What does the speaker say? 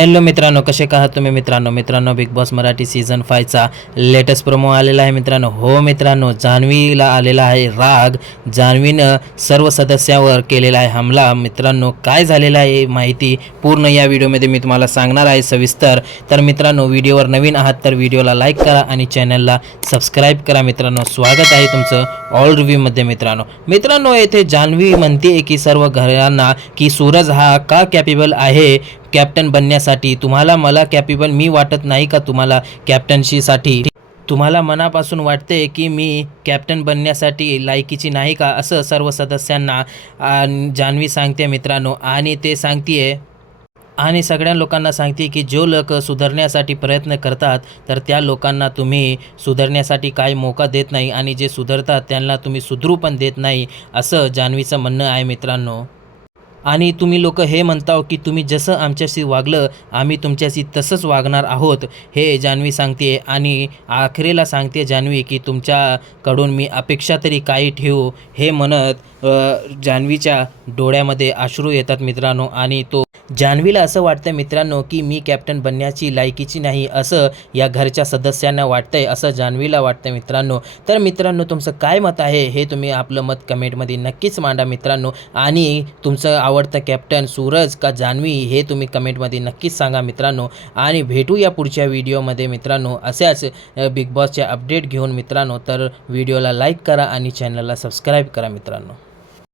Hello मित्रांनो, कसे आहात तुम्ही मित्रांनो बिग बॉस मराठी सीझन 5चा लेटेस्ट प्रोमो आलेला आहे मित्रांनो. हो मित्रांनो, जान्हवीला आलेला आहे राग. जान्हवीनं सर्व सदस्यांवर केलेला आहे हमला. मित्रांनो, काय झालेलं आहे माहिती पूर्ण या व्हिडिओमध्ये मी तुम्हाला सांगणार आहे सविस्तर. तर मित्रांनो, व्हिडिओवर नवीन आहात तर व्हिडिओला लाईक करा आणि चॅनलला सबस्क्राईब करा. मित्रांनो, स्वागत आहे तुमचं ऑल रिव्ह्यूमध्ये. मित्रांनो येथे जान्हवी म्हणते की सर्व घरांना की सूरज हा का कॅपेबल आहे कॅप्टन बनण्यासाठी. तुम्हाला मला कॅपेबल मी वाटत नाही का तुम्हाला कॅप्टन्सीसाठी? तुम्हाला मनापासून वाटते की मी कॅप्टन बनण्यासाठी लायकीची नाही का, असं सर्व सदस्यांना जान्हवी सांगते मित्रांनो. आणि ते सांगते आणि सगळ्या लोकांना सांगते की जो लोक सुधारण्यासाठी प्रयत्न करतात तर त्या लोकांना तुम्ही सुधारण्यासाठी काही मौका देत नाही आणि जे सुधारतात त्यांना तुम्ही सुधरू पण देत नाही, असं जान्हवीचं म्हणणं आहे मित्रांनो. आणि तुम्ही लोक हे म्हणताव की तुम्ही जसं आमच्याशी वागलं आम्ही तुमच्याशी तसंच वागणार आहोत, हे जान्हवी सांगते. आणि आखरीला सांगते जान्हवी की तुमच्याकडून मी अपेक्षा तरी काही ठेवू, हे म्हणत जान्हवीच्या डोळ्यामध्ये अश्रू येतात मित्रांनो. आणि जान्हवीला असं वाटतं मित्रांनो की मी कॅप्टन बनण्याची लायकीची नाही, असं या घरच्या सदस्यांना वाटतंय, असं जान्हवीला वाटतं मित्रांनो. तर मित्रांनो, तुमचं काय मत आहे हे तुम्ही आपलं मत कमेंटमध्ये नक्कीच मांडा मित्रांनो. आणि तुमचं आवडतं कॅप्टन सूरज का जान्हवी हे तुम्ही कमेंटमध्ये नक्कीच सांगा मित्रांनो. आणि भेटूया पुढच्या व्हिडिओमध्ये मित्रांनो अशाच बिग बॉसच्या अपडेट घेऊन मित्रांनो. तर व्हिडिओला लाईक करा आणि चॅनलला सबस्क्राईब करा मित्रांनो.